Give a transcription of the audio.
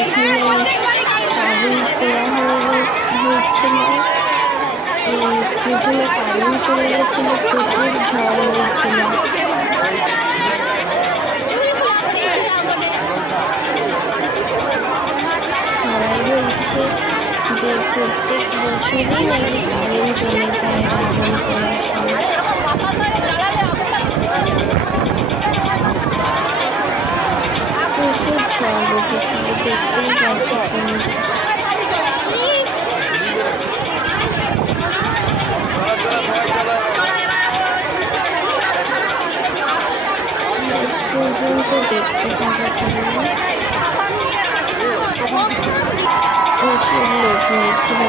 এখানে কারেন্ট পোড়া হয়েছিল, প্রথমে কারেন্ট চলে গেছিল, প্রচুর ঝড় হয়েছিল। সবাই বলছে যে প্রত্যেক বছরই নাকি কারেন্ট চলে যায় রাবণ পোড়ার সময়। প্রচুর ঝড় উঠেছিল, দেখতেই পাচ্ছ তোমরা। শেষ পর্যন্ত দেখতে থাকো তোমরা। প্রচুর লোক হয়েছিল।